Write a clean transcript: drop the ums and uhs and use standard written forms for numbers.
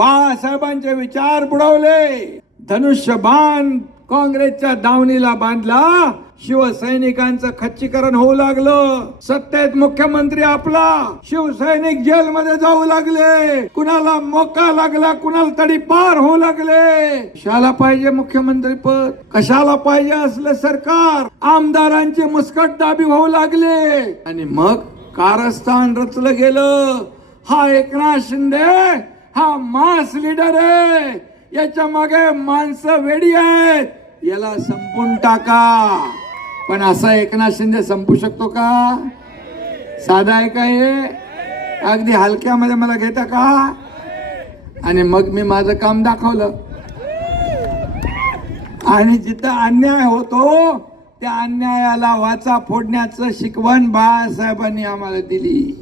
बाळासाहेबांचे विचार बुडवले, धनुष्यबाण काँग्रेसच्या दावणीला बांधला, शिवसैनिकांचं खच्चीकरण होऊ लागलं, सत्तेत मुख्यमंत्री आपला, शिवसैनिक जेलमध्ये जाऊ लागले, कुणाला मोका लागला, कुणाला तडीपार होऊ लागले. कशाला पाहिजे मुख्यमंत्री पद, कशाला पाहिजे असलं सरकार, आमदारांची मुस्कटदाबी होऊ लागले. आणि मग कारस्थान रचलं गेलं. हा एकनाथ शिंदे हा मास लीडर आहे, याच्या मागे माणसं वेडी आहेत, याला संपून टाका. पण असा एकनाथ शिंदे संपू शकतो का? साधा आहे का हे? अगदी हलक्यामध्ये मला घेता का? आणि मग मी माझं काम दाखवलं. आणि जिथं अन्याय होतो त्या अन्यायाला वाचा फोडण्याचं शिकवण बाळासाहेबांनी आम्हाला दिली.